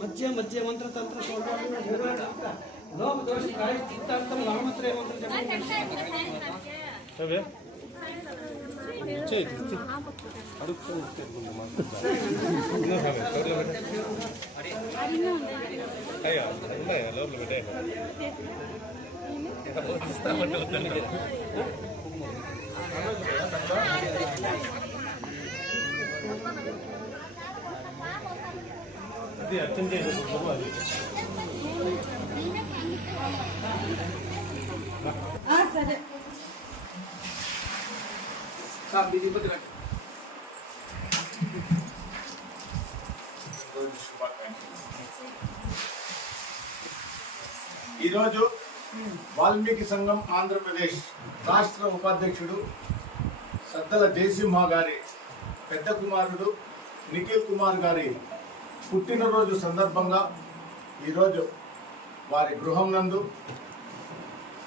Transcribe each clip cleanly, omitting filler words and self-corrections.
మధ్య మధ్య మంత్రతంత్ర లోప దోష ప్రాయశ్చిత్తార్థం రామత్రయ మంత్రం అది అర్థం చేయలేదు అది సరే ఈరోజు వాల్మీకి సంఘం ఆంధ్రప్రదేశ్ రాష్ట్ర ఉపాధ్యక్షుడు సద్దల జయసింహ గారి పెద్ద కుమారుడు నిఖిల్ కుమార్ గారి పుట్టినరోజు సందర్భంగా ఈరోజు వారి గృహం నందు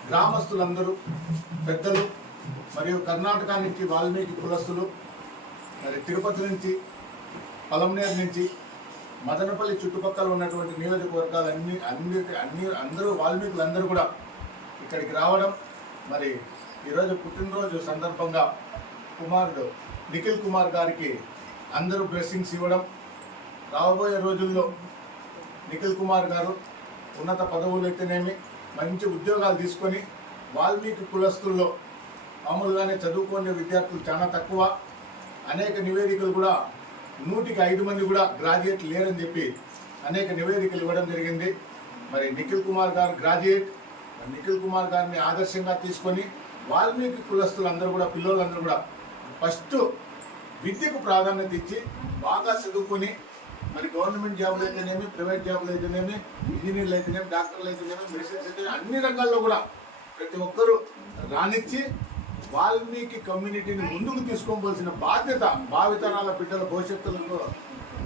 గ్రామస్తులందరూ పెద్దలు మరియు కర్ణాటక నుంచి వాల్మీకి కులస్తులు మరి తిరుపతి నుంచి పలంనేరు నుంచి మదనపల్లి చుట్టుపక్కల ఉన్నటువంటి నియోజకవర్గాలన్నీ అందరూ వాల్మీకులందరూ కూడా ఇక్కడికి రావడం మరి ఈరోజు పుట్టినరోజు సందర్భంగా కుమారుడు నిఖిల్ కుమార్ గారికి అందరూ బ్లెస్సింగ్స్ ఇవ్వడం రాబోయే రోజుల్లో నిఖిల్ కుమార్ గారు ఉన్నత పదవులు అయితేనేమి మంచి ఉద్యోగాలు తీసుకొని వాల్మీకి కులస్తుల్లో మామూలుగానే చదువుకునే విద్యార్థులు చాలా తక్కువ అనేక నివేదికలు కూడా 100కి 5 మంది కూడా గ్రాడ్యుయేట్ లేరని చెప్పి అనేక నివేదికలు ఇవ్వడం జరిగింది. మరి నిఖిల్ కుమార్ గారు గ్రాడ్యుయేట్. నిఖిల్ కుమార్ గారిని ఆదర్శంగా తీసుకొని వాల్మీకి కులస్తులందరూ కూడా పిల్లలందరూ కూడా ఫస్ట్ విద్యకు ప్రాధాన్యత ఇచ్చి బాగా చదువుకొని మరి గవర్నమెంట్ జాబులు అయితేనేమి ప్రైవేట్ జాబులు అయితేనేమి ఇంజనీర్లు అయితేనేమి డాక్టర్లు అయితేనేమి మెడిసిన్స్ అయితే అన్ని రంగాల్లో కూడా ప్రతి ఒక్కరూ రానిచ్చి వాల్మీకి కమ్యూనిటీని ముందుకు తీసుకోవాల్సిన బాధ్యత భావితరాల బిడ్డల భవిష్యత్తులో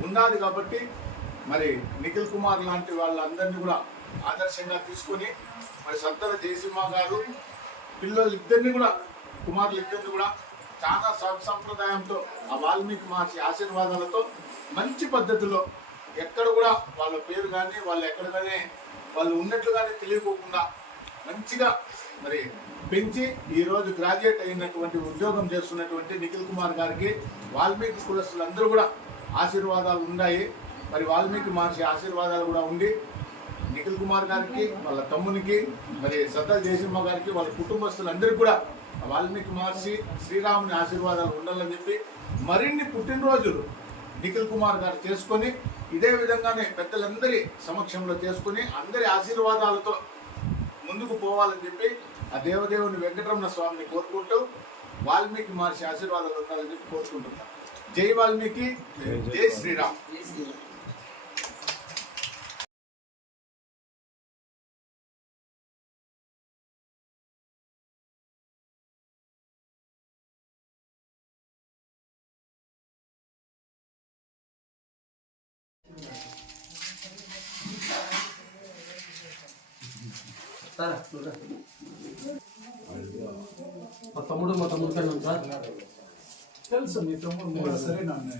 ఉన్నది. కాబట్టి మరి నిఖిల్ కుమార్ లాంటి వాళ్ళందరినీ కూడా ఆదర్శంగా తీసుకొని మరి సద్దల జయసింహ గారు పిల్లలిద్దరిని కూడా కుమారులిద్దరిని కూడా చాలా సంప్రదాయంతో ఆ వాల్మీకి మహర్షి ఆశీర్వాదాలతో మంచి పద్ధతిలో ఎక్కడ కూడా వాళ్ళ పేరు కానీ వాళ్ళు ఎక్కడ కానీ వాళ్ళు ఉన్నట్లుగానే తెలియకోకుండా మంచిగా మరి పెంచి ఈరోజు గ్రాడ్యుయేట్ అయినటువంటి ఉద్యోగం చేస్తున్నటువంటి నిఖిల్ కుమార్ గారికి వాల్మీకి కులస్తులందరూ కూడా ఆశీర్వాదాలు ఉన్నాయి. మరి వాల్మీకి మహర్షి ఆశీర్వాదాలు కూడా ఉండి నిఖిల్ కుమార్ గారికి వాళ్ళ తమ్మునికి మరి సద్దల జయసింహ గారికి వాళ్ళ కుటుంబస్తులందరికీ కూడా వాల్మీకి మహర్షి శ్రీరాముని ఆశీర్వాదాలు ఉండాలని చెప్పి మరిన్ని పుట్టినరోజులు నిఖిల్ కుమార్ గారు చేసుకొని ఇదే విధంగానే పెద్దలందరి సమక్షంలో చేసుకుని అందరి ఆశీర్వాదాలతో ముందుకు పోవాలని చెప్పి ఆ దేవదేవుని వెంకటరమణ స్వామిని కోరుకుంటూ వాల్మీకి మహర్షి ఆశీర్వాదాలు ఉండాలని చెప్పి కోరుకుంటున్నాం. జై వాల్మీకి, జై శ్రీరామ్. మా తమ్ముడు కన్నా సార్ తెలుసు మీ తమ్ముడు సరే నాన్న